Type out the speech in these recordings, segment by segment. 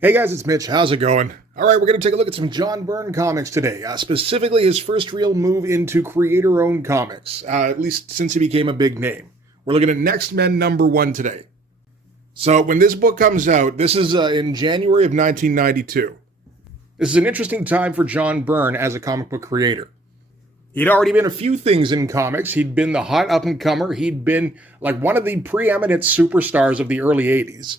Hey guys, it's Mitch. How's it going? Alright, we're going to take a look at some John Byrne comics today, specifically his first real move into creator-owned comics, at least since he became a big name. We're looking at Next Men #1 today. So when this book comes out, this is in January of 1992. This is an interesting time for John Byrne as a comic book creator. He'd already been a few things in comics. He'd been the hot up-and-comer. He'd been like one of the preeminent superstars of the early 80s.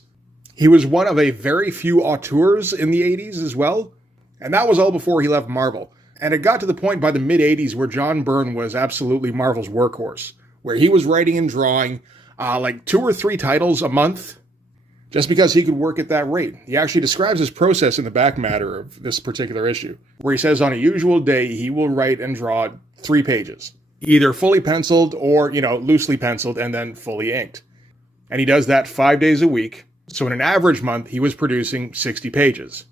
He was one of a very few auteurs in the 80s as well, and that was all before he left Marvel. And it got to the point by the mid-80s where John Byrne was absolutely Marvel's workhorse, where he was writing and drawing like 2 or 3 titles a month, just because he could work at that rate. He actually describes his process in the back matter of this particular issue, where he says on a usual day he will write and draw 3 pages, either fully penciled or, loosely penciled and then fully inked. And he does that 5 days a week. So in an average month, he was producing 60 pages.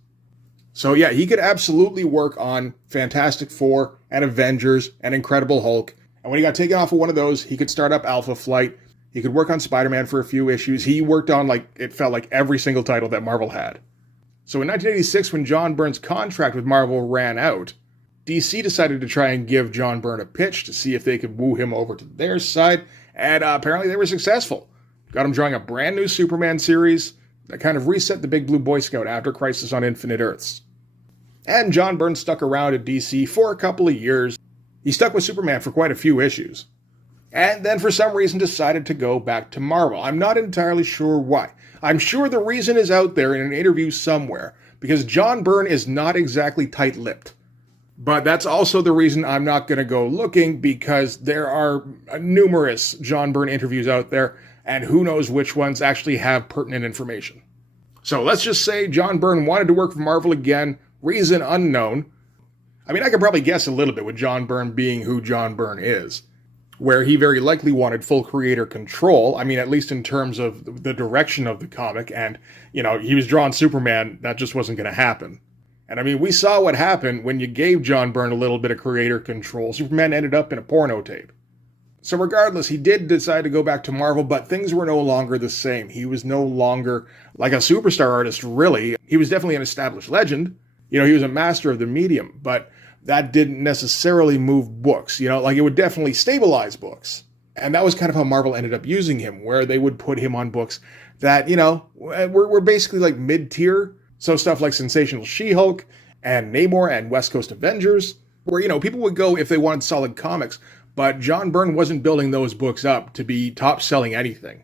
So yeah, he could absolutely work on Fantastic Four and Avengers and Incredible Hulk. And when he got taken off of one of those, he could start up Alpha Flight. He could work on Spider-Man for a few issues. He worked on, it felt like every single title that Marvel had. So in 1986, when John Byrne's contract with Marvel ran out, DC decided to try and give John Byrne a pitch to see if they could woo him over to their side. And apparently they were successful. Got him drawing a brand new Superman series that kind of reset the Big Blue Boy Scout after Crisis on Infinite Earths. And John Byrne stuck around at DC for a couple of years. He stuck with Superman for quite a few issues. And then for some reason decided to go back to Marvel. I'm not entirely sure why. I'm sure the reason is out there in an interview somewhere, because John Byrne is not exactly tight-lipped. But that's also the reason I'm not going to go looking, because there are numerous John Byrne interviews out there, and who knows which ones actually have pertinent information. So let's just say John Byrne wanted to work for Marvel again, reason unknown. I mean, I could probably guess a little bit with John Byrne being who John Byrne is, where he very likely wanted full creator control. I mean, at least in terms of the direction of the comic, and, he was drawing Superman, that just wasn't going to happen. And I mean, we saw what happened when you gave John Byrne a little bit of creator control. Superman ended up in a porno tape. So regardless, he did decide to go back to Marvel, but things were no longer the same. He was no longer like a superstar artist, really. He was definitely an established legend. He was a master of the medium, but that didn't necessarily move books. It would definitely stabilize books. And that was kind of how Marvel ended up using him, where they would put him on books that, were basically like mid-tier. So stuff like Sensational She-Hulk and Namor and West Coast Avengers, where, people would go if they wanted solid comics. But John Byrne wasn't building those books up to be top-selling anything.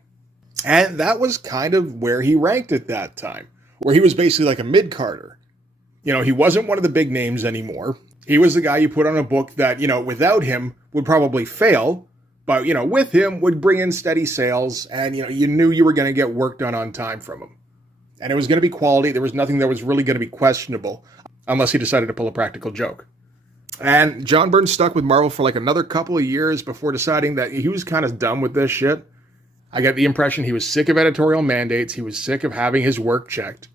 And that was kind of where he ranked at that time, where he was basically like a mid-carder. He wasn't one of the big names anymore. He was the guy you put on a book that, without him would probably fail, but, with him would bring in steady sales, and, you knew you were going to get work done on time from him. And it was going to be quality. There was nothing that was really going to be questionable, unless he decided to pull a practical joke. And John Byrne stuck with Marvel for like another couple of years before deciding that he was kind of done with this shit. I get the impression he was sick of editorial mandates. He was sick of having his work checked.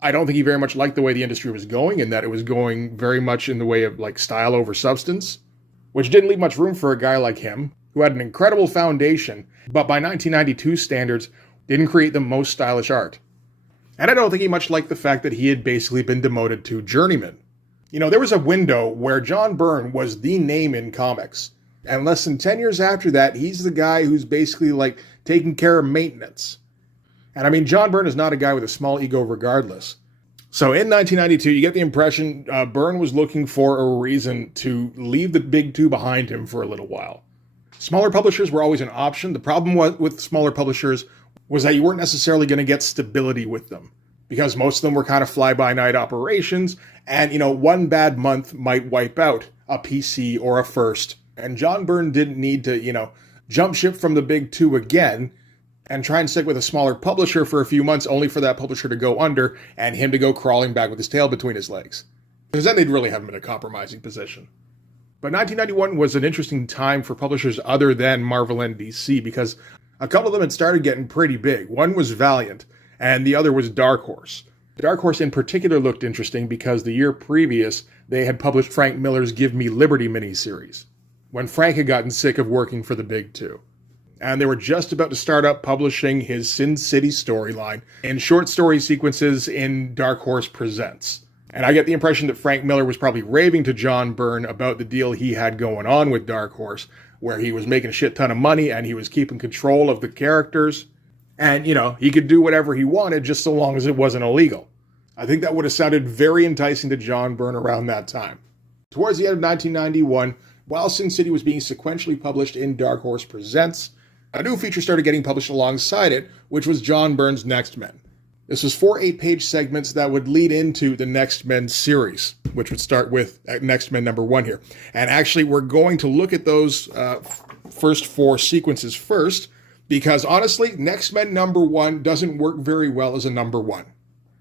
I don't think he very much liked the way the industry was going, and that it was going very much in the way of like style over substance, which didn't leave much room for a guy like him, who had an incredible foundation, but by 1992 standards, didn't create the most stylish art. And I don't think he much liked the fact that he had basically been demoted to journeyman. There was a window where John Byrne was the name in comics. And less than 10 years after that, he's the guy who's basically like taking care of maintenance. And I mean, John Byrne is not a guy with a small ego regardless. So in 1992, you get the impression Byrne was looking for a reason to leave the big two behind him for a little while. Smaller publishers were always an option. The problem with smaller publishers was that you weren't necessarily going to get stability with them, because most of them were kind of fly-by-night operations, and, one bad month might wipe out a PC or a First. And John Byrne didn't need to, jump ship from the big two again and try and stick with a smaller publisher for a few months, only for that publisher to go under and him to go crawling back with his tail between his legs. Because then they'd really have him in a compromising position. But 1991 was an interesting time for publishers other than Marvel and DC, because a couple of them had started getting pretty big. One was Valiant, and the other was Dark Horse. Dark Horse in particular looked interesting because the year previous, they had published Frank Miller's Give Me Liberty miniseries, when Frank had gotten sick of working for the big two. and they were just about to start up publishing his Sin City storyline in short story sequences in Dark Horse Presents. And I get the impression that Frank Miller was probably raving to John Byrne about the deal he had going on with Dark Horse, where he was making a shit ton of money and he was keeping control of the characters. And, he could do whatever he wanted just so long as it wasn't illegal. I think that would have sounded very enticing to John Byrne around that time. Towards the end of 1991, while Sin City was being sequentially published in Dark Horse Presents, a new feature started getting published alongside it, which was John Byrne's Next Men. This was 4 8-page segments that would lead into the Next Men series, which would start with Next Men #1 here. And actually, we're going to look at those first 4 sequences first, because honestly, Next Men #1 doesn't work very well as a #1.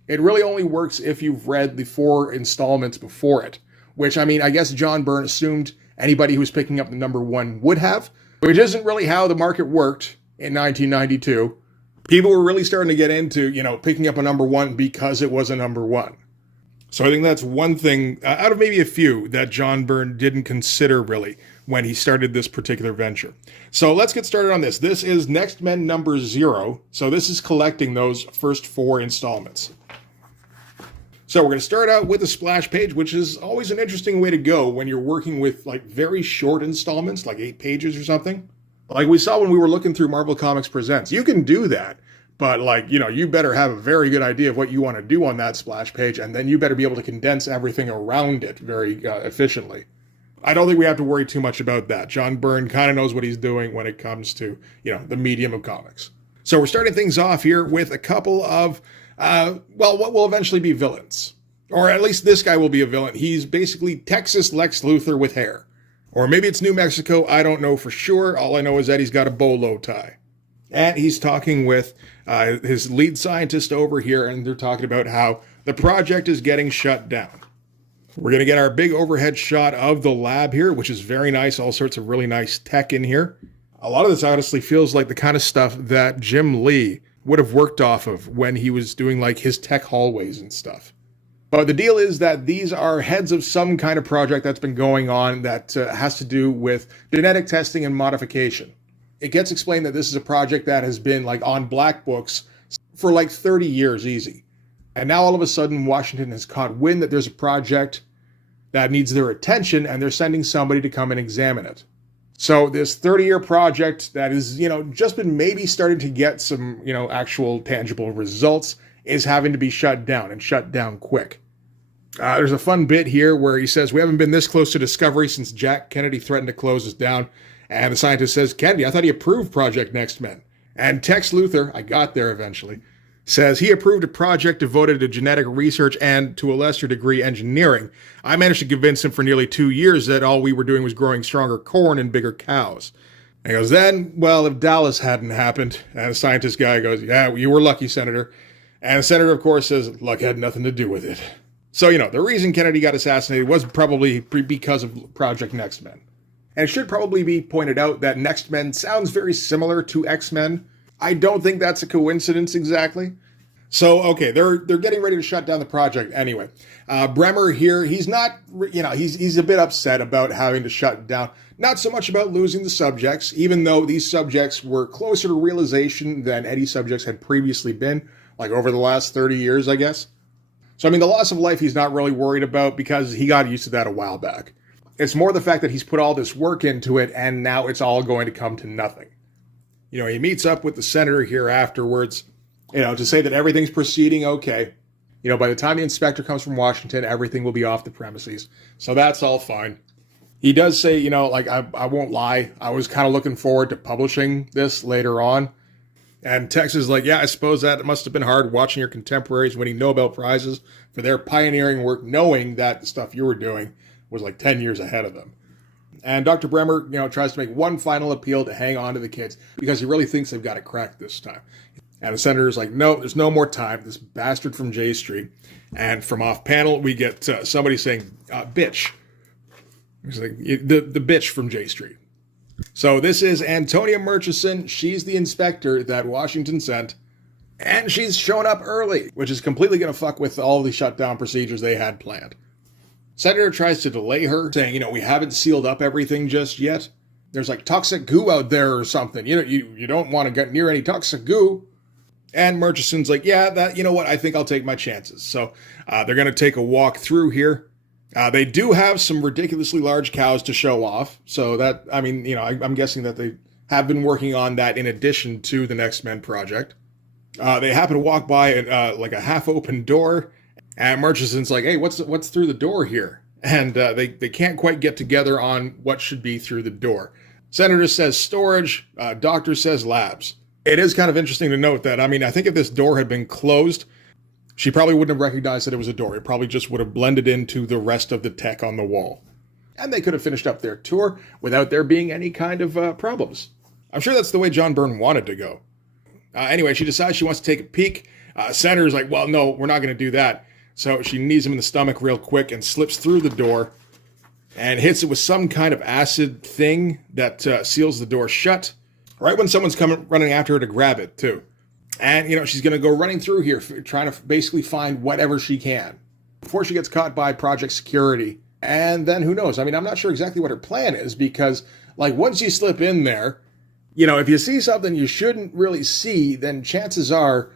It really only works if you've read the 4 installments before it, which, I guess John Byrne assumed anybody who was picking up the #1 would have, which isn't really how the market worked in 1992. People were really starting to get into, picking up a #1 because it was a #1. So I think that's one thing, out of maybe a few, that John Byrne didn't consider really when he started this particular venture. So let's get started on this. This is Next Men #0. So this is collecting those first 4 installments. So we're going to start out with a splash page, which is always an interesting way to go when you're working with very short installments, like 8 pages or something. Like we saw when we were looking through Marvel Comics Presents. You can do that, but you better have a very good idea of what you want to do on that splash page, and then you better be able to condense everything around it very efficiently. I don't think we have to worry too much about that. John Byrne kind of knows what he's doing when it comes to, the medium of comics. So we're starting things off here with a couple of, what will eventually be villains. Or at least this guy will be a villain. He's basically Texas Lex Luthor with hair. Or maybe it's New Mexico, I don't know for sure. All I know is that he's got a bolo tie. And he's talking with his lead scientist over here, and they're talking about how the project is getting shut down. We're going to get our big overhead shot of the lab here, which is very nice. All sorts of really nice tech in here. A lot of this honestly feels like the kind of stuff that Jim Lee would have worked off of when he was doing his tech hallways and stuff. But the deal is that these are heads of some kind of project that's been going on that has to do with genetic testing and modification. It gets explained that this is a project that has been on Black Books for 30 years easy. And now all of a sudden Washington has caught wind that there's a project that needs their attention, and they're sending somebody to come and examine it. So this 30-year project that is, just been maybe starting to get some, actual tangible results is having to be shut down, and shut down quick. There's a fun bit here where he says, "We haven't been this close to discovery since Jack Kennedy threatened to close us down." And the scientist says, "Kennedy, I thought he approved Project Next Men." And Tex Luthor, I got there eventually, says he approved a project devoted to genetic research and, to a lesser degree, engineering. I managed to convince him for nearly 2 years that all we were doing was growing stronger corn and bigger cows. And he goes, if Dallas hadn't happened, and the scientist guy goes, "Yeah, you were lucky, Senator." And the senator, of course, says luck had nothing to do with it. So, the reason Kennedy got assassinated was probably because of Project Next Men. And it should probably be pointed out that Next Men sounds very similar to X-Men. I don't think that's a coincidence exactly. So, okay, they're getting ready to shut down the project anyway. Bremer here, he's not, he's a bit upset about having to shut down. Not so much about losing the subjects, even though these subjects were closer to realization than any subjects had previously been, over the last 30 years, I guess. So, the loss of life he's not really worried about because he got used to that a while back. It's more the fact that he's put all this work into it and now it's all going to come to nothing. He meets up with the senator here afterwards, to say that everything's proceeding okay. By the time the inspector comes from Washington, everything will be off the premises. So that's all fine. He does say, I won't lie, I was kind of looking forward to publishing this later on. And Tex is like, yeah, I suppose that it must have been hard watching your contemporaries winning Nobel Prizes for their pioneering work, knowing that the stuff you were doing was 10 years ahead of them. And Dr. Bremer, tries to make one final appeal to hang on to the kids because he really thinks they've got it cracked this time. And the senator's like, no, there's no more time. This bastard from J Street. And from off panel, we get somebody saying, bitch. It's like, the bitch from J Street. So this is Antonia Murchison. She's the inspector that Washington sent. And she's shown up early, which is completely going to fuck with all the shutdown procedures they had planned. Senator tries to delay her, saying, we haven't sealed up everything just yet. there's like toxic goo out there or something. You don't want to get near any toxic goo. And Murchison's like, yeah, that, you know what, I think I'll take my chances. So they're going to take a walk through here. They do have some ridiculously large cows to show off. So that, I mean, I'm guessing that they have been working on that in addition to the Next Men project. They happen to walk by like a half-open door, and Murchison's like, hey, what's through the door here? And they can't quite get together on what should be through the door. Senator says storage, doctor says labs. It is kind of interesting to note that, I mean, I think if this door had been closed, she probably wouldn't have recognized that it was a door. It probably just would have blended into the rest of the tech on the wall. And they could have finished up their tour without there being any kind of problems. I'm sure that's the way John Byrne wanted to go. Anyway, she decides she wants to take a peek. Senator's like, well, no, we're not going to do that. So she knees him in the stomach real quick and slips through the door and hits it with some kind of acid thing that seals the door shut. Right when someone's running after her to grab it, too. And, she's going to go running through here, trying to basically find whatever she can before she gets caught by Project Security. And then who knows? I mean, I'm not sure exactly what her plan is because, like, once you slip in there, if you see something you shouldn't really see, then chances are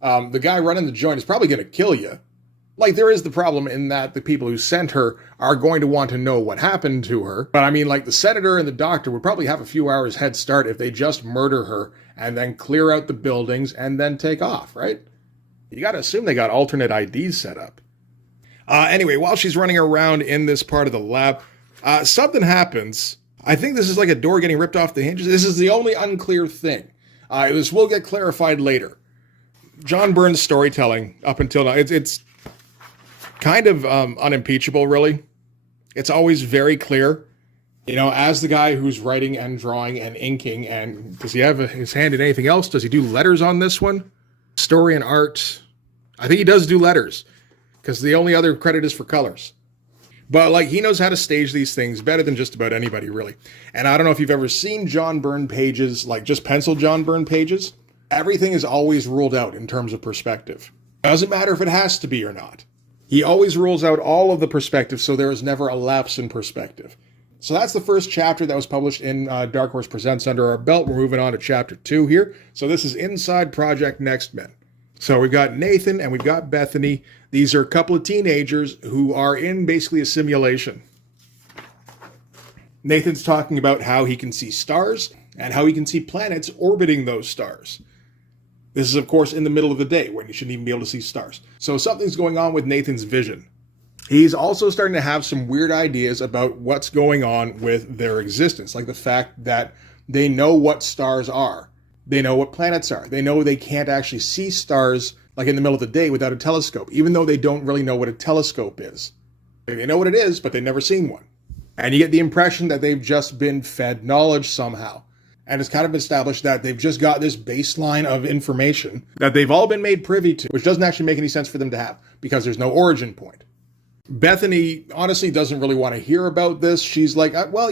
the guy running the joint is probably going to kill you. Like, there is the problem in that the people who sent her are going to want to know what happened to her. But I mean, like, the senator and the doctor would probably have a few hours head start if they just murder her and then clear out the buildings and then take off, right? You got to assume they got alternate IDs set up. Anyway, while she's running around in this part of the lab, something happens. I think this is like a door getting ripped off the hinges. This is the only unclear thing. This will get clarified later. John Byrne's storytelling up until now, it's kind of unimpeachable, really. It's always very clear. As the guy who's writing and drawing and inking, and does he have his hand in anything else? Does he do letters on this one? Story and art. I think he does do letters, because the only other credit is for colors. But, like, he knows how to stage these things better than just about anybody, really. And I don't know if you've ever seen John Byrne pages, like just pencil John Byrne pages. Everything is always ruled out in terms of perspective. Doesn't matter if it has to be or not. He always rules out all of the perspective, so there is never a lapse in perspective. So that's the first chapter that was published in Dark Horse Presents under our belt. We're moving on to chapter 2 here. So this is Inside Project Next Men. So we've got Nathan and we've got Bethany. These are a couple of teenagers who are in basically a simulation. Nathan's talking about how he can see stars and how he can see planets orbiting those stars. This is, of course, in the middle of the day when you shouldn't even be able to see stars. So something's going on with Nathan's vision. He's also starting to have some weird ideas about what's going on with their existence, like the fact that they know what stars are. They know what planets are. They know they can't actually see stars like in the middle of the day without a telescope, even though they don't really know what a telescope is. They know what it is, but they've never seen one. And you get the impression that they've just been fed knowledge somehow. And it's kind of established that they've just got this baseline of information that they've all been made privy to, which doesn't actually make any sense for them to have because there's no origin point. Bethany honestly doesn't really want to hear about this. She's like, well,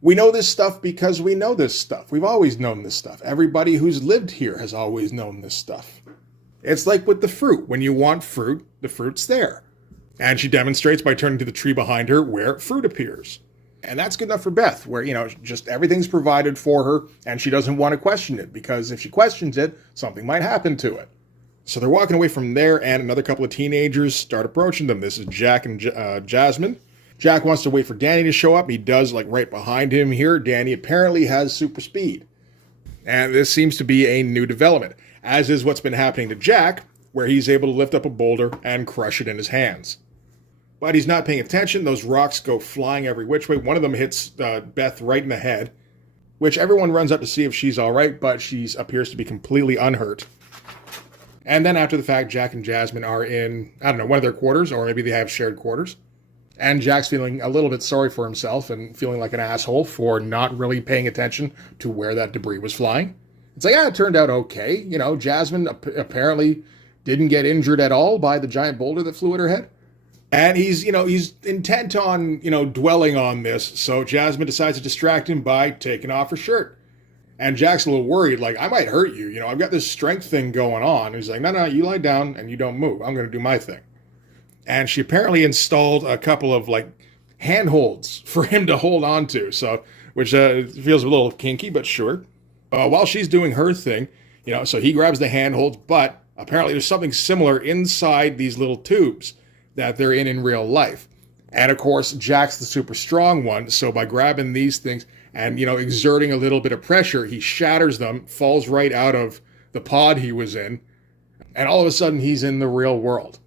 we know this stuff because we know this stuff. We've always known this stuff. Everybody who's lived here has always known this stuff. It's like with the fruit. When you want fruit, the fruit's there. And she demonstrates by turning to the tree behind her where fruit appears. And that's good enough for Beth, where, just everything's provided for her, and she doesn't want to question it, because if she questions it, something might happen to it. So they're walking away from there, and another couple of teenagers start approaching them. This is Jack and Jasmine. Jack wants to wait for Danny to show up. He does, like, right behind him here. Danny apparently has super speed. And this seems to be a new development, as is what's been happening to Jack, where he's able to lift up a boulder and crush it in his hands. But he's not paying attention. Those rocks go flying every which way. One of them hits Beth right in the head, which everyone runs up to see if she's all right, but she appears to be completely unhurt. And then after the fact, Jack and Jasmine are in, one of their quarters, or maybe they have shared quarters. And Jack's feeling a little bit sorry for himself and feeling like an asshole for not really paying attention to where that debris was flying. It's like, it turned out okay. Jasmine apparently didn't get injured at all by the giant boulder that flew at her head. And he's intent on, dwelling on this. So Jasmine decides to distract him by taking off her shirt. And Jack's a little worried, like, I might hurt you. I've got this strength thing going on. And he's like, no, you lie down and you don't move. I'm going to do my thing. And she apparently installed a couple of, handholds for him to hold on to. So which feels a little kinky, but sure. While she's doing her thing, so he grabs the handholds, but apparently there's something similar inside these little tubes that they're in real life. And of course, Jack's the super strong one, so by grabbing these things and, exerting a little bit of pressure, he shatters them, falls right out of the pod he was in, and all of a sudden he's in the real world.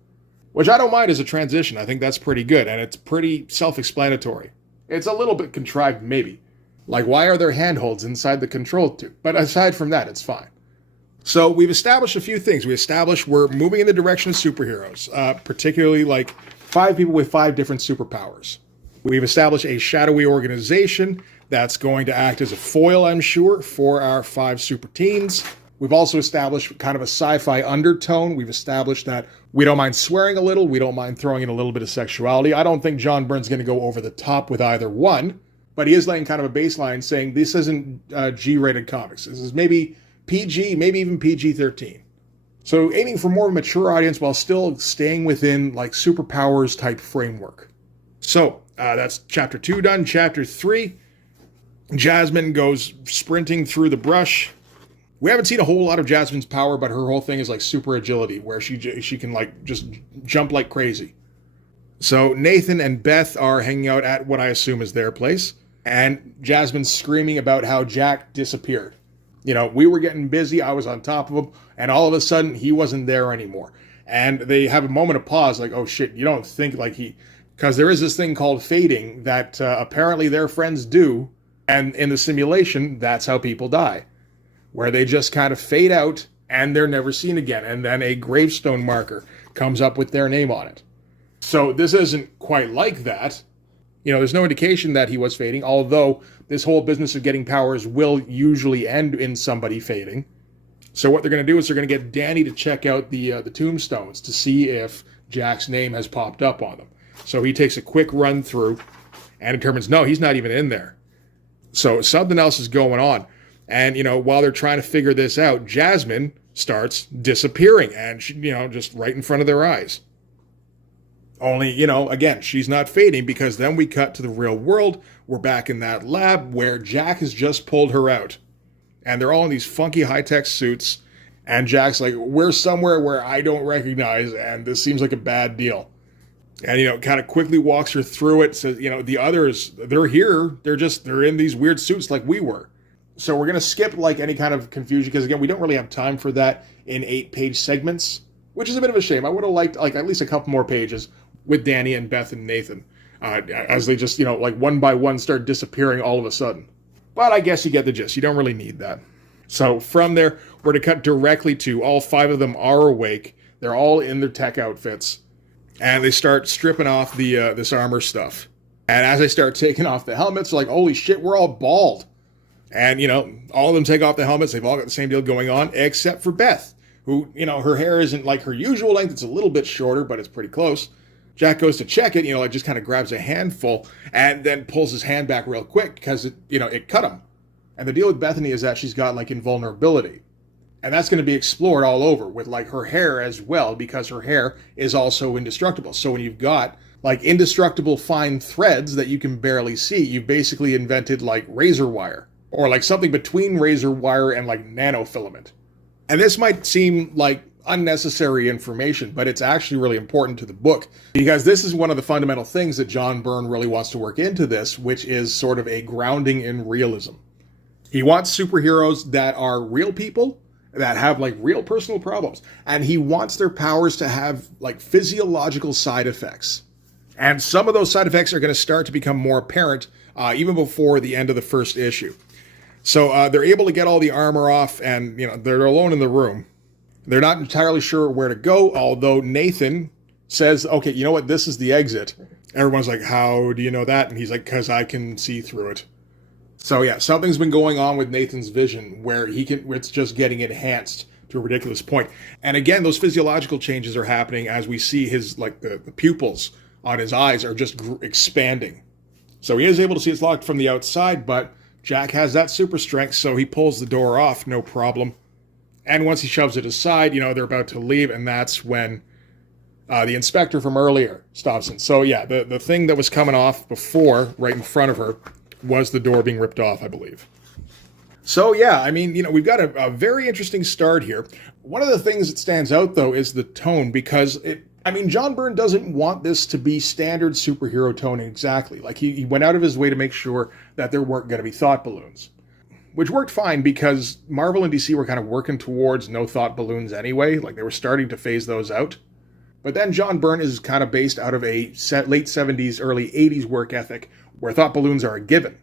Which I don't mind as a transition. I think that's pretty good, and it's pretty self-explanatory. It's a little bit contrived, maybe. Like, why are there handholds inside the control tube? But aside from that, it's fine. So we've established a few things. We established we're moving in the direction of superheroes, particularly like 5 people with 5 different superpowers. We've established a shadowy organization that's going to act as a foil, I'm sure, for our 5 super teens. We've also established kind of a sci-fi undertone. We've established that we don't mind swearing a little. We don't mind throwing in a little bit of sexuality. I don't think John Byrne's going to go over the top with either one, but he is laying kind of a baseline saying this isn't G-rated comics. This is maybe PG, maybe even PG-13. So aiming for more of a mature audience while still staying within like superpowers type framework. So that's chapter 2 done. Chapter 3, Jasmine goes sprinting through the brush. We haven't seen a whole lot of Jasmine's power, but her whole thing is like super agility, where she can like just jump like crazy. So Nathan and Beth are hanging out at what I assume is their place, and Jasmine's screaming about how Jack disappeared. We were getting busy, I was on top of him, and all of a sudden he wasn't there anymore. And they have a moment of pause, like, oh shit, you don't think like because there is this thing called fading that apparently their friends do, and in the simulation, that's how people die. Where they just kind of fade out and they're never seen again. And then a gravestone marker comes up with their name on it. So this isn't quite like that. There's no indication that he was fading, although this whole business of getting powers will usually end in somebody fading. So what they're going to do is they're going to get Danny to check out the tombstones to see if Jack's name has popped up on them. So he takes a quick run through and determines, no, he's not even in there. So something else is going on. And, while they're trying to figure this out, Jasmine starts disappearing and, she, just right in front of their eyes. Only, again, she's not fading because then we cut to the real world. We're back in that lab where Jack has just pulled her out. And they're all in these funky high-tech suits. And Jack's like, we're somewhere where I don't recognize and this seems like a bad deal. And, kind of quickly walks her through it. Says, the others, they're here. They're in these weird suits like we were. So we're going to skip like any kind of confusion because, again, we don't really have time for that in 8-page segments, which is a bit of a shame. I would have liked like at least a couple more pages with Danny and Beth and Nathan as they just, like one by one start disappearing all of a sudden. But I guess you get the gist. You don't really need that. So from there, we're to cut directly to all 5 of them are awake. They're all in their tech outfits. And they start stripping off the this armor stuff. And as they start taking off the helmets, they're like, holy shit, we're all bald. And, all of them take off the helmets. They've all got the same deal going on, except for Beth, who, her hair isn't like her usual length. It's a little bit shorter, but it's pretty close. Jack goes to check it, like just kind of grabs a handful and then pulls his hand back real quick because it cut him. And the deal with Bethany is that she's got like invulnerability. And that's going to be explored all over with like her hair as well, because her hair is also indestructible. So when you've got like indestructible fine threads that you can barely see, you've basically invented like razor wire. Or like something between razor wire and like nanofilament. And this might seem like unnecessary information, but it's actually really important to the book because this is one of the fundamental things that John Byrne really wants to work into this, which is sort of a grounding in realism. He wants superheroes that are real people, that have like real personal problems, and he wants their powers to have like physiological side effects. And some of those side effects are going to start to become more apparent even before the end of the first issue. So they're able to get all the armor off and, they're alone in the room. They're not entirely sure where to go, although Nathan says, okay, you know what? This is the exit. Everyone's like, how do you know that? And he's like, because I can see through it. So yeah, something's been going on with Nathan's vision where it's just getting enhanced to a ridiculous point. And again, those physiological changes are happening as we see his, like the pupils on his eyes are just expanding. So he is able to see it's locked from the outside, but Jack has that super strength, so he pulls the door off, no problem. And once he shoves it aside, they're about to leave, and that's when the inspector from earlier stops in. So yeah, the thing that was coming off before, right in front of her, was the door being ripped off, I believe. So yeah, I mean, we've got a very interesting start here. One of the things that stands out, though, is the tone, because John Byrne doesn't want this to be standard superhero tone exactly. Like, he went out of his way to make sure that there weren't going to be thought balloons, which worked fine because Marvel and DC were kind of working towards no thought balloons anyway. Like, they were starting to phase those out. But then John Byrne is kind of based out of a late 70s, early 80s work ethic where thought balloons are a given.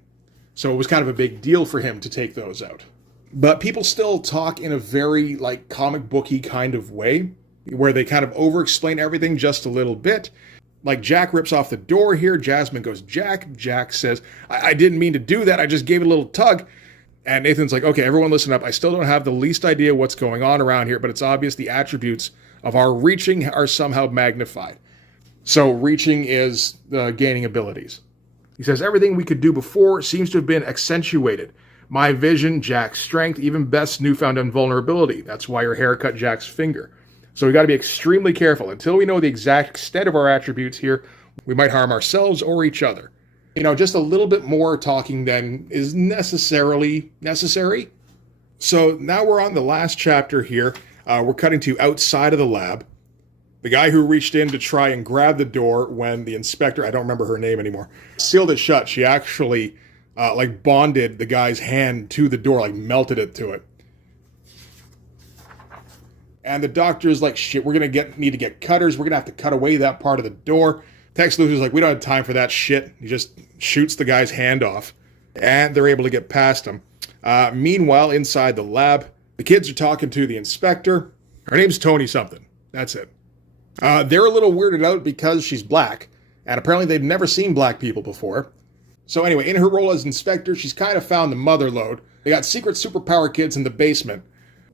So it was kind of a big deal for him to take those out. But people still talk in a very, like, comic booky kind of way, where they kind of over-explain everything just a little bit. Like, Jack rips off the door here. Jasmine goes, Jack. Jack says, I didn't mean to do that. I just gave it a little tug. And Nathan's like, okay, everyone listen up. I still don't have the least idea what's going on around here, but it's obvious the attributes of our reaching are somehow magnified. So reaching is gaining abilities. He says, everything we could do before seems to have been accentuated. My vision, Jack's strength, even Beth's newfound invulnerability. That's why her hair cut Jack's finger. So we got to be extremely careful. Until we know the exact extent of our attributes here, we might harm ourselves or each other. Just a little bit more talking than is necessarily necessary. So now we're on the last chapter here. We're cutting to outside of the lab. The guy who reached in to try and grab the door when the inspector, I don't remember her name anymore, sealed it shut. She actually bonded the guy's hand to the door, like melted it to it. And the doctor's like, shit, we're going to need to get cutters. We're going to have to cut away that part of the door. Tex Luthor's like, we don't have time for that shit. He just shoots the guy's hand off. And they're able to get past him. Meanwhile, inside the lab, the kids are talking to the inspector. Her name's Tony something. That's it. They're a little weirded out because she's black. And apparently they've never seen black people before. So anyway, in her role as inspector, she's kind of found the mother lode. They got secret superpower kids in the basement.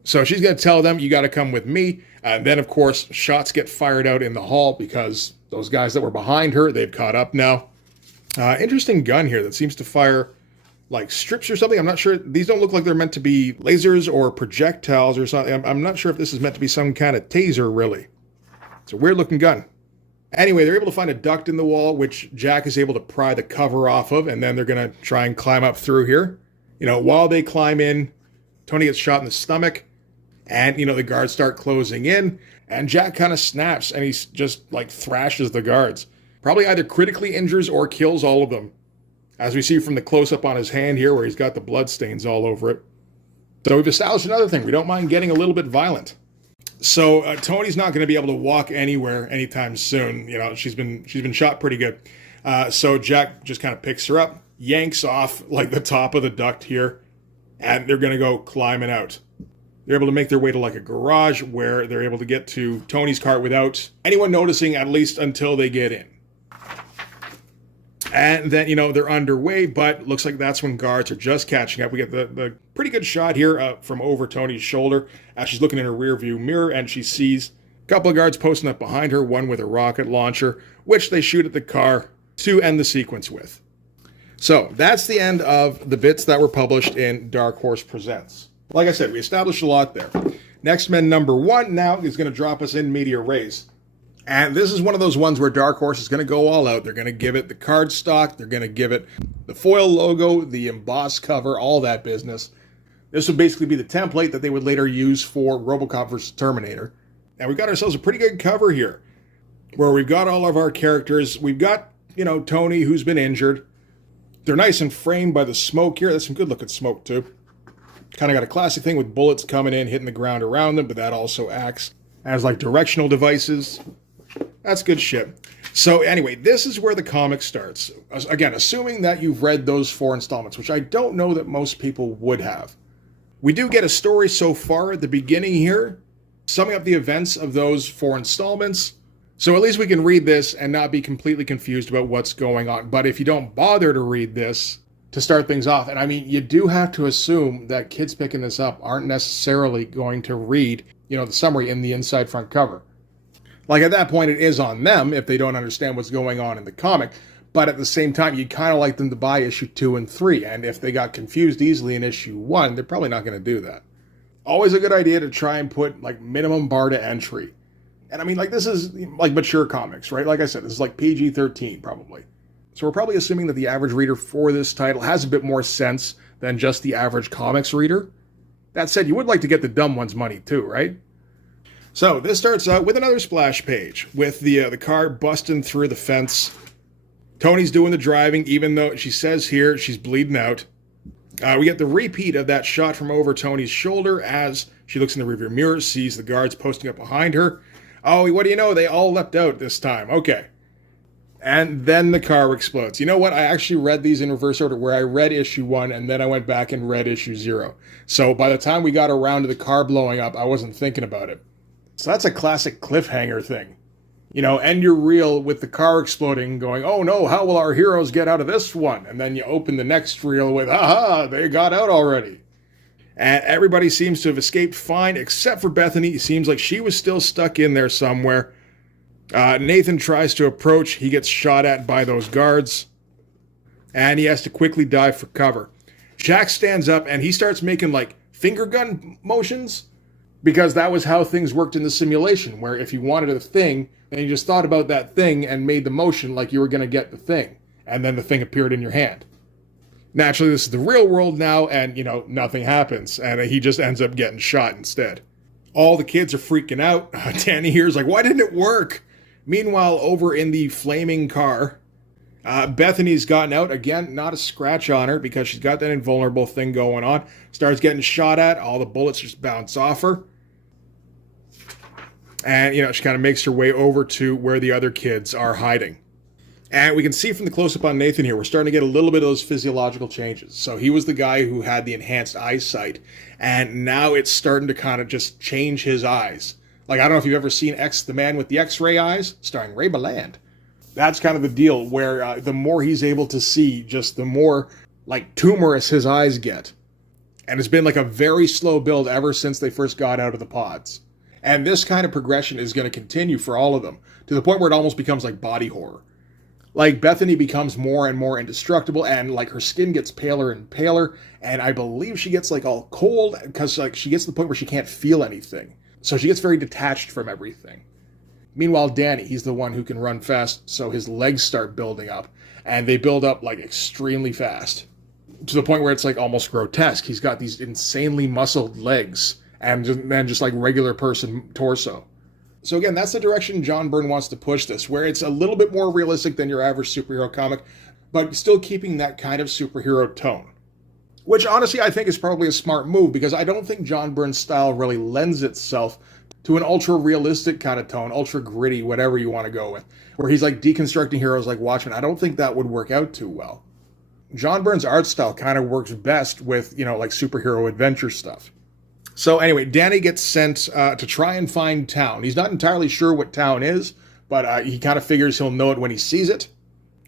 So she's going to tell them, you got to come with me. And then, of course, shots get fired out in the hall because those guys that were behind her, they've caught up now. Interesting gun here that seems to fire like strips or something. I'm not sure. These don't look like they're meant to be lasers or projectiles or something. I'm not sure if this is meant to be some kind of taser, really. It's a weird looking gun. Anyway, they're able to find a duct in the wall, which Jack is able to pry the cover off of, and then they're going to try and climb up through here. While they climb in, Tony gets shot in the stomach, and, the guards start closing in, and Jack kind of snaps, and he just, thrashes the guards. Probably either critically injures or kills all of them, as we see from the close-up on his hand here, where he's got the blood stains all over it. So we've established another thing. We don't mind getting a little bit violent. So Tony's not going to be able to walk anywhere anytime soon. She's been shot pretty good. So Jack just kind of picks her up, yanks off the top of the duct here, and they're going to go climbing out. They're able to make their way to a garage where they're able to get to Tony's car without anyone noticing, at least until they get in. And then, they're underway, but looks like that's when guards are just catching up. We get the pretty good shot here from over Tony's shoulder as she's looking in her rear view mirror, and she sees a couple of guards posting up behind her, one with a rocket launcher, which they shoot at the car to end the sequence with. So that's the end of the bits that were published in Dark Horse Presents. Like I said, we established a lot there. Next Men #1 now is going to drop us in Media Res. And this is one of those ones where Dark Horse is going to go all out. They're going to give it the card stock. They're going to give it the foil logo, the embossed cover, all that business. This would basically be the template that they would later use for RoboCop vs. Terminator. And we've got ourselves a pretty good cover here, where we've got all of our characters. We've got, Tony, who's been injured. They're nice and framed by the smoke here. That's some good-looking smoke, too. Kind of got a classic thing with bullets coming in, hitting the ground around them, but that also acts as directional devices. That's good shit. So anyway, this is where the comic starts. Again, assuming that you've read those 4 installments, which I don't know that most people would have. We do get a story so far at the beginning here, summing up the events of those 4 installments. So at least we can read this and not be completely confused about what's going on. But if you don't bother to read this to start things off, and you do have to assume that kids picking this up aren't necessarily going to read, the summary in the inside front cover. At that point, it is on them if they don't understand what's going on in the comic. But at the same time, you'd kind of like them to buy issue 2 and 3. And if they got confused easily in issue 1, they're probably not going to do that. Always a good idea to try and put minimum bar to entry. And this is mature comics, right? Like I said, this is PG-13 probably. So we're probably assuming that the average reader for this title has a bit more sense than just the average comics reader. That said, you would like to get the dumb one's money too, right? So this starts out with another splash page with the car busting through the fence. Tony's doing the driving, even though she says here she's bleeding out. We get the repeat of that shot from over Tony's shoulder as she looks in the rearview mirror, sees the guards posting up behind her. Oh, what do you know? They all leapt out this time. Okay. And then the car explodes. You know what? I actually read these in reverse order, where I read issue 1 and then I went back and read issue 0. So by the time we got around to the car blowing up, I wasn't thinking about it. So that's a classic cliffhanger thing. You know, end your reel with the car exploding, going, oh no, how will our heroes get out of this one? And then you open the next reel with, aha, they got out already. And everybody seems to have escaped fine, except for Bethany. It seems like she was still stuck in there somewhere. Nathan tries to approach. He gets shot at by those guards. And he has to quickly dive for cover. Jack stands up and he starts making like finger gun motions, because that was how things worked in the simulation, where if you wanted a thing, then you just thought about that thing and made the motion like you were going to get the thing. And then the thing appeared in your hand. Naturally, this is the real world now, and, you know, nothing happens. And he just ends up getting shot instead. All the kids are freaking out. Danny here's like, why didn't it work? Meanwhile, over in the flaming car, Bethany's gotten out. Again, not a scratch on her because she's got that invulnerable thing going on. Starts getting shot at. All the bullets just bounce off her. And, you know, she kind of makes her way over to where the other kids are hiding. And we can see from the close-up on Nathan here, we're starting to get a little bit of those physiological changes. So he was the guy who had the enhanced eyesight. And now it's starting to kind of just change his eyes. Like, I don't know if you've ever seen the Man with the X-Ray Eyes, starring Ray Milland. That's kind of the deal, where the more he's able to see, just the more, like, tumorous his eyes get. And it's been like a very slow build ever since they first got out of the pods. And this kind of progression is going to continue for all of them, to the point where it almost becomes like body horror. Like, Bethany becomes more and more indestructible, and like her skin gets paler and paler, and I believe she gets like all cold, because like she gets to the point where she can't feel anything. So she gets very detached from everything. Meanwhile, Danny, he's the one who can run fast, so his legs start building up, and they build up like extremely fast, to the point where it's like almost grotesque. He's got these insanely muscled legs, and then just like regular person torso. So again, that's the direction John Byrne wants to push this, where it's a little bit more realistic than your average superhero comic, but still keeping that kind of superhero tone. Which honestly I think is probably a smart move, because I don't think John Byrne's style really lends itself to an ultra-realistic kind of tone, ultra-gritty, whatever you want to go with, where he's like deconstructing heroes like Watchmen. I don't think that would work out too well. John Byrne's art style kind of works best with, you know, like superhero adventure stuff. So anyway, Danny gets sent to try and find town. He's not entirely sure what town is, but he kind of figures he'll know it when he sees it.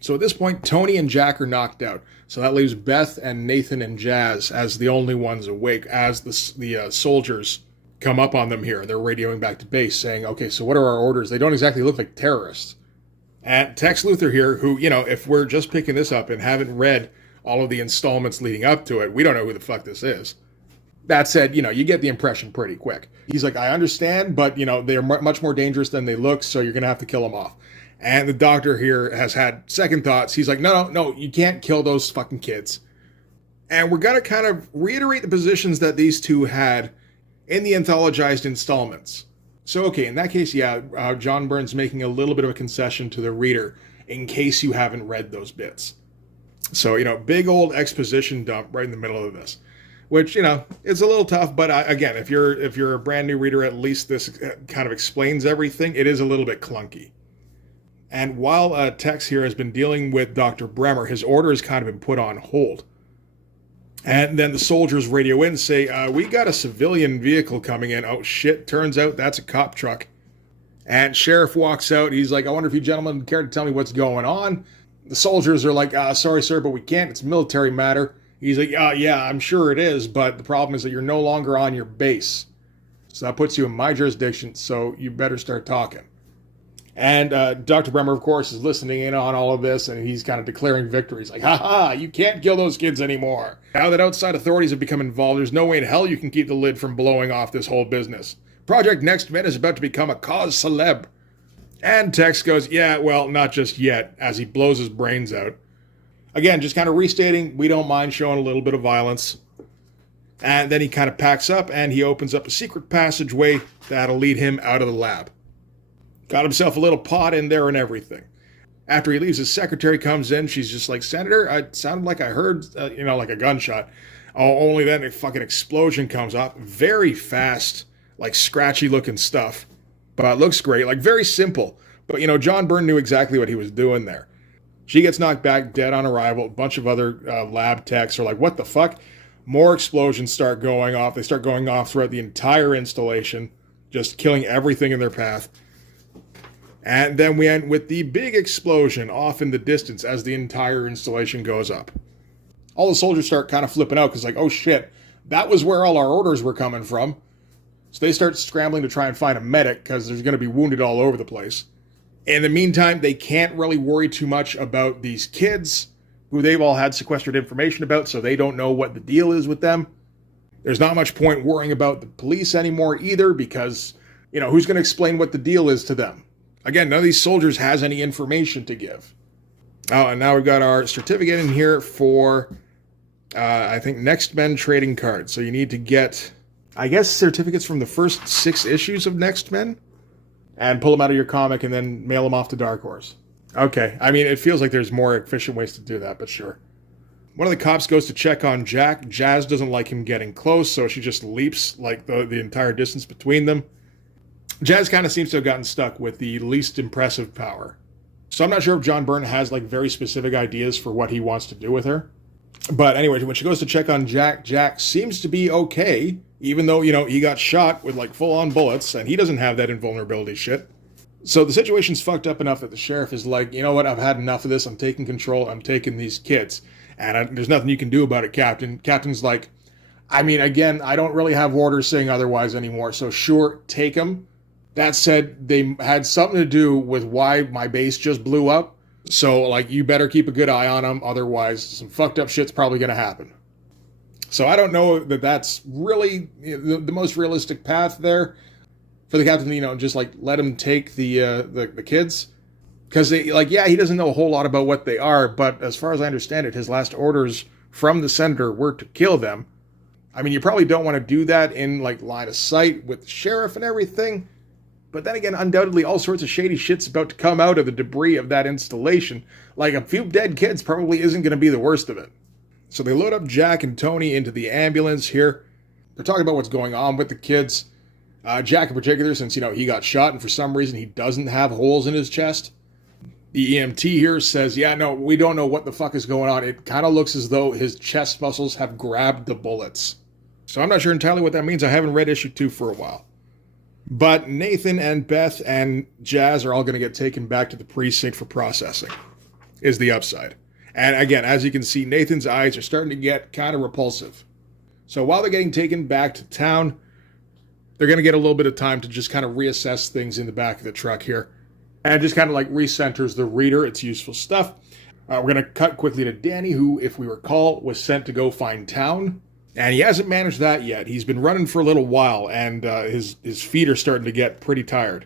So at this point, Tony and Jack are knocked out. So that leaves Beth and Nathan and Jazz as the only ones awake, as the soldiers come up on them here. They're radioing back to base saying, okay, so what are our orders? They don't exactly look like terrorists. And Tex Luthor here, who, you know, if we're just picking this up and haven't read all of the installments leading up to it, we don't know who the fuck this is. That said, you know, you get the impression pretty quick. He's like, I understand, but, you know, they're much more dangerous than they look, so you're going to have to kill them off. And the doctor here has had second thoughts. He's like, no, you can't kill those fucking kids. And we're going to kind of reiterate the positions that these two had in the anthologized installments. So, okay, in that case, yeah, John Byrne's making a little bit of a concession to the reader in case you haven't read those bits. So, you know, big old exposition dump right in the middle of this. Which, you know, it's a little tough, but again, if you're a brand new reader, at least this kind of explains everything. It is a little bit clunky. And while Tex here has been dealing with Dr. Bremer, his order has kind of been put on hold. And then the soldiers radio in and say, we got a civilian vehicle coming in. Oh, shit, turns out that's a cop truck. And sheriff walks out. He's like, I wonder if you gentlemen care to tell me what's going on. The soldiers are like, sorry, sir, but we can't. It's a military matter. He's like, yeah, I'm sure it is, but the problem is that you're no longer on your base. So that puts you in my jurisdiction, so you better start talking. And Dr. Bremer, of course, is listening in on all of this, and he's kind of declaring victory. He's like, ha, you can't kill those kids anymore. Now that outside authorities have become involved, there's no way in hell you can keep the lid from blowing off this whole business. Project Next Men is about to become a cause celeb. And Tex goes, yeah, well, not just yet, as he blows his brains out. Again, just kind of restating, we don't mind showing a little bit of violence. And then he kind of packs up and he opens up a secret passageway that'll lead him out of the lab. Got himself a little pot in there and everything. After he leaves, his secretary comes in. She's just like, Senator, it sounded like I heard, like a gunshot. Oh, only then a fucking explosion comes off. Very fast, like scratchy looking stuff. But it looks great, like very simple. But, John Byrne knew exactly what he was doing there. She gets knocked back dead on arrival. A bunch of other lab techs are like, what the fuck? More explosions start going off. They start going off throughout the entire installation, just killing everything in their path. And then we end with the big explosion off in the distance as the entire installation goes up. All the soldiers start kind of flipping out because, like, oh shit, that was where all our orders were coming from. So they start scrambling to try and find a medic because there's going to be wounded all over the place. In the meantime, they can't really worry too much about these kids who they've all had sequestered information about, so they don't know what the deal is with them. There's not much point worrying about the police anymore either because, who's going to explain what the deal is to them? Again, none of these soldiers has any information to give. Oh, and now we've got our certificate in here for, I think, Next Men trading cards. So you need to get, I guess, certificates from the first 6 issues of Next Men and pull them out of your comic and then mail them off to Dark Horse. Okay, I mean, it feels like there's more efficient ways to do that, but sure. One of the cops goes to check on Jack. Jazz doesn't like him getting close, so she just leaps like the entire distance between them. Jazz kind of seems to have gotten stuck with the least impressive power. So I'm not sure if John Byrne has like very specific ideas for what he wants to do with her. But anyway, when she goes to check on Jack, Jack seems to be okay, even though, he got shot with like full-on bullets, and he doesn't have that invulnerability shit. So the situation's fucked up enough that the sheriff is like, you know what, I've had enough of this, I'm taking control, I'm taking these kids. And there's nothing you can do about it, Captain. Captain's like, I mean, again, I don't really have orders saying otherwise anymore, so sure, take them. That said, they had something to do with why my base just blew up. So, like, you better keep a good eye on them. Otherwise, some fucked up shit's probably going to happen. So I don't know that that's really the most realistic path there for the captain, just, like, let him take the kids. Because, he doesn't know a whole lot about what they are. But as far as I understand it, his last orders from the senator were to kill them. I mean, you probably don't want to do that in, like, line of sight with the sheriff and everything. But then again, undoubtedly, all sorts of shady shit's about to come out of the debris of that installation. Like, a few dead kids probably isn't going to be the worst of it. So they load up Jack and Tony into the ambulance here. They're talking about what's going on with the kids. Jack in particular, since, he got shot and for some reason he doesn't have holes in his chest. The EMT here says, yeah, no, we don't know what the fuck is going on. It kind of looks as though his chest muscles have grabbed the bullets. So I'm not sure entirely what that means. I haven't read issue 2 for a while. But Nathan and Beth and Jazz are all going to get taken back to the precinct for processing, is the upside. And again, as you can see, Nathan's eyes are starting to get kind of repulsive. So while they're getting taken back to town, they're going to get a little bit of time to just kind of reassess things in the back of the truck here. And it just kind of like recenters the reader. It's useful stuff. We're going to cut quickly to Danny, who, if we recall, was sent to go find Town. And he hasn't managed that yet. He's been running for a little while, and his feet are starting to get pretty tired.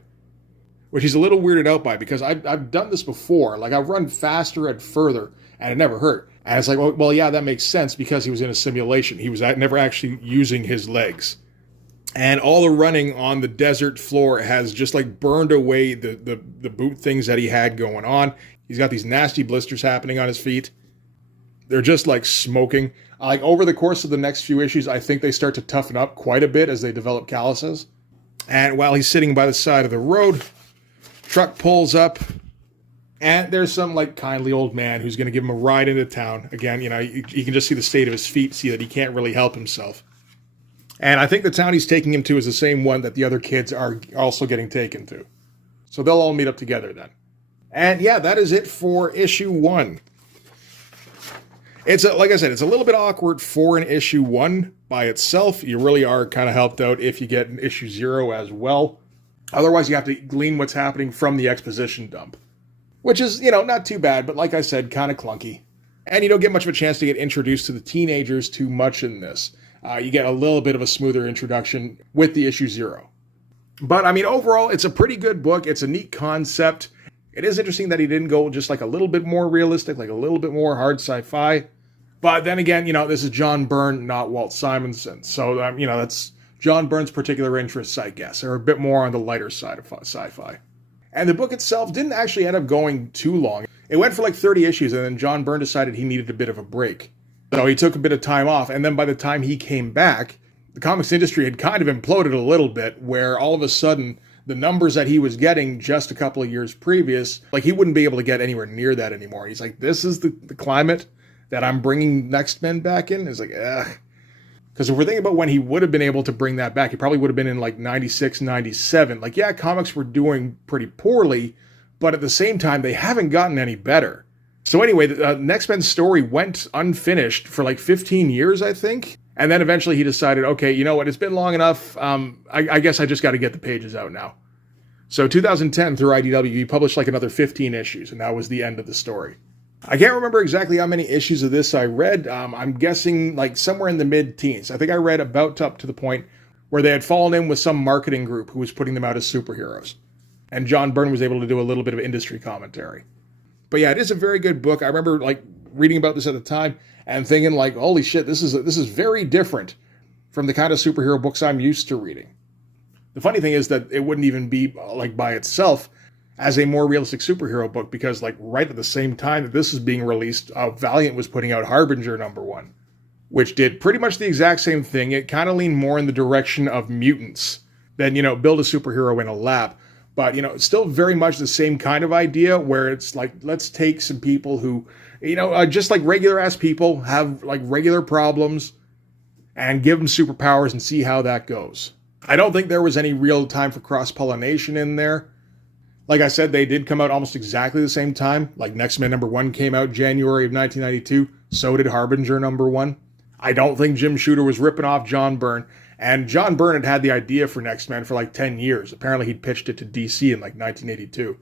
Which he's a little weirded out by, because I've done this before. Like, I've run faster and further, and it never hurt. And it's like, well, yeah, that makes sense, because he was in a simulation. He was never actually using his legs. And all the running on the desert floor has just, like, burned away the boot things that he had going on. He's got these nasty blisters happening on his feet. They're just, like, smoking. Like, over the course of the next few issues, I think they start to toughen up quite a bit as they develop calluses. And while he's sitting by the side of the road, truck pulls up, and there's some, like, kindly old man who's going to give him a ride into town. Again, you can just see the state of his feet, see that he can't really help himself. And I think the town he's taking him to is the same one that the other kids are also getting taken to. So they'll all meet up together then. And yeah, that is it for issue 1. Like I said, it's a little bit awkward for an issue 1 by itself. You really are kind of helped out if you get an issue 0 as well. Otherwise, you have to glean what's happening from the exposition dump. Which is, not too bad, but like I said, kind of clunky. And you don't get much of a chance to get introduced to the teenagers too much in this. You get a little bit of a smoother introduction with the issue 0. But I mean, overall, it's a pretty good book. It's a neat concept. It is interesting that he didn't go just like a little bit more realistic, like a little bit more hard sci-fi. But then again, this is John Byrne, not Walt Simonson. So, that's John Byrne's particular interests, I guess, are a bit more on the lighter side of sci-fi. And the book itself didn't actually end up going too long. It went for like 30 issues, and then John Byrne decided he needed a bit of a break. So he took a bit of time off, and then by the time he came back, the comics industry had kind of imploded a little bit, where all of a sudden, the numbers that he was getting just a couple of years previous, like he wouldn't be able to get anywhere near that anymore. He's like, this is the climate that I'm bringing Next Men back in? It's like, ugh. Because if we're thinking about when he would have been able to bring that back, he probably would have been in like 96, 97. Like, yeah, comics were doing pretty poorly, but at the same time, they haven't gotten any better. So anyway, the Next Men story went unfinished for like 15 years, I think. And then eventually he decided, okay, you know what, it's been long enough. I guess I just got to get the pages out now. So 2010 through IDW, he published like another 15 issues, and that was the end of the story. I can't remember exactly how many issues of this I read. I'm guessing like somewhere in the mid-teens. I think I read about up to the point where they had fallen in with some marketing group who was putting them out as superheroes. And John Byrne was able to do a little bit of industry commentary. But yeah, it is a very good book. I remember like reading about this at the time and thinking like, holy shit, this is very different from the kind of superhero books I'm used to reading. The funny thing is that it wouldn't even be like by itself as a more realistic superhero book, because like right at the same time that this is being released, Valiant was putting out Harbinger #1, which did pretty much the exact same thing. It kind of leaned more in the direction of mutants than, build a superhero in a lab. But, it's still very much the same kind of idea where it's like, let's take some people who, just like regular ass people have like regular problems and give them superpowers and see how that goes. I don't think there was any real time for cross-pollination in there. Like I said, they did come out almost exactly the same time. Like Next Men #1 came out January of 1992. So did Harbinger #1. I don't think Jim Shooter was ripping off John Byrne. And John Byrne had the idea for Next Men for like 10 years. Apparently he'd pitched it to DC in like 1982.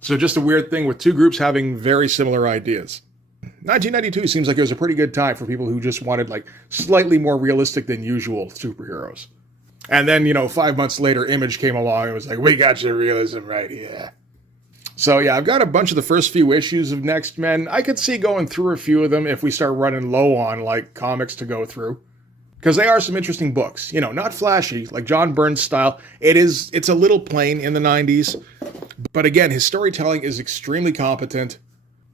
So just a weird thing with two groups having very similar ideas. 1992 seems like it was a pretty good time for people who just wanted like slightly more realistic than usual superheroes. And then, 5 months later, Image came along and was like, we got your realism right here. So yeah, I've got a bunch of the first few issues of Next Men. I could see going through a few of them if we start running low on like comics to go through. Because they are some interesting books. Not flashy, like John Byrne's style. It's a little plain in the 90s. But again, his storytelling is extremely competent.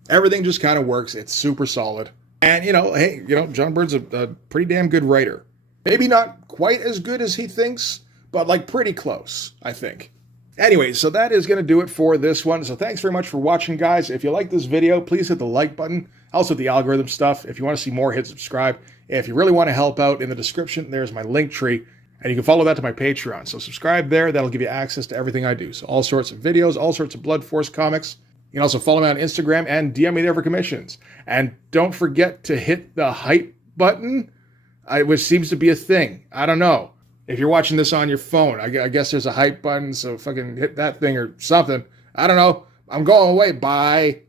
Everything just kind of works. It's super solid. And, hey, John Byrne's a pretty damn good writer. Maybe not quite as good as he thinks, but like pretty close, I think. Anyway, so that is going to do it for this one. So thanks very much for watching, guys. If you like this video, please hit the like button. Also the algorithm stuff. If you want to see more, hit subscribe. If you really want to help out, in the description, there's my link tree. And you can follow that to my Patreon. So subscribe there. That'll give you access to everything I do. So all sorts of videos, all sorts of Blood Force comics. You can also follow me on Instagram and DM me there for commissions. And don't forget to hit the hype button, which seems to be a thing. I don't know. If you're watching this on your phone, I guess there's a hype button, so fucking hit that thing or something. I don't know. I'm going away. Bye.